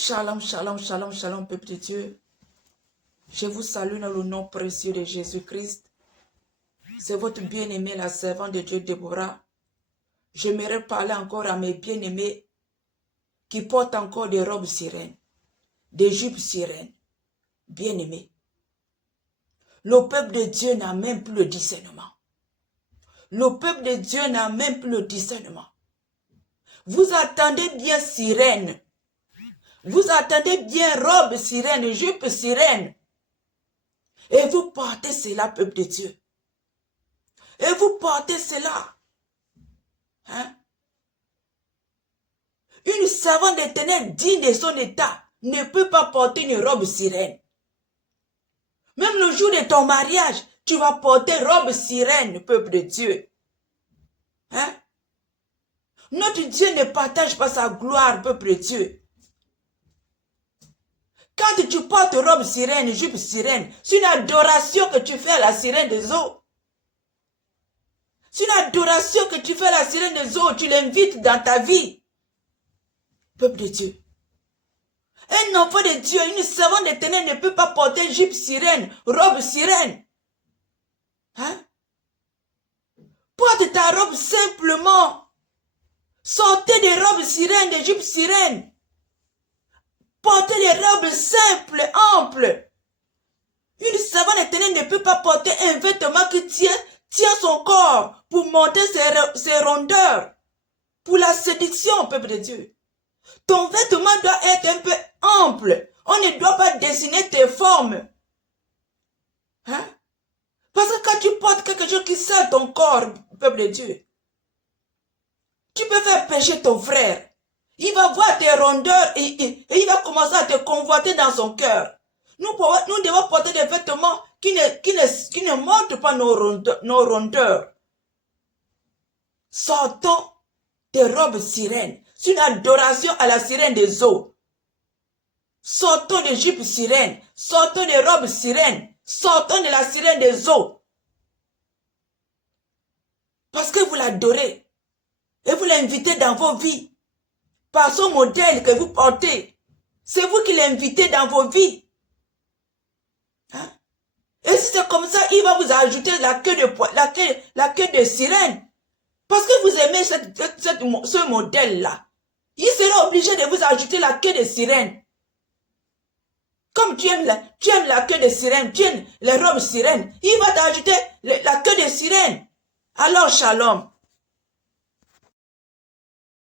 Shalom, shalom, shalom, shalom, peuple de Dieu. Je vous salue dans le nom précieux de Jésus-Christ. C'est votre bien-aimé, la servante de Dieu, Déborah. J'aimerais parler encore à mes bien-aimés qui portent encore des robes sirènes, des jupes sirènes. Bien-aimés, le peuple de Dieu n'a même plus le discernement. Le peuple de Dieu n'a même plus le discernement. Vous attendez bien sirène. Vous attendez bien robe sirène, jupe sirène. Et vous portez cela, peuple de Dieu. Et vous portez cela. Hein? Une servante d'éternel digne de son état ne peut pas porter une robe sirène. Même le jour de ton mariage, tu vas porter robe sirène, peuple de Dieu. Hein? Notre Dieu ne partage pas sa gloire, peuple de Dieu. Quand tu portes robe sirène, jupe sirène, c'est une adoration que tu fais à la sirène des eaux. C'est une adoration que tu fais à la sirène des eaux. Tu l'invites dans ta vie. Peuple de Dieu. Un enfant de Dieu, une servante d'éternel ne peut pas porter jupe sirène, robe sirène. Hein? Porte ta robe simplement. Sortez des robes sirènes, des jupes sirènes. Portez des robes simples, amples. Une servante éternelle ne peut pas porter un vêtement qui tient son corps pour monter ses rondeurs. Pour la séduction, peuple de Dieu. Ton vêtement doit être un peu ample. On ne doit pas dessiner tes formes. Hein? Parce que quand tu portes quelque chose qui sert ton corps, peuple de Dieu, tu peux faire pécher ton frère. Il va voir tes rondeurs et il va commencer à te convoiter dans son cœur. Nous devons porter des vêtements qui ne montrent pas nos rondeurs. Sortons des robes sirènes. C'est une adoration à la sirène des eaux. Sortons des jupes sirènes. Sortons des robes sirènes. Sortons de la sirène des eaux. Parce que vous l'adorez. Et vous l'invitez dans vos vies. Par son modèle que vous portez. C'est vous qui l'invitez dans vos vies. Hein? Et si c'est comme ça, il va vous ajouter la queue de sirène. Parce que vous aimez ce modèle-là. Il sera obligé de vous ajouter la queue de sirène. Comme tu aimes la queue de sirène, tu aimes les robes sirènes, il va t'ajouter la queue de sirène. Alors, shalom.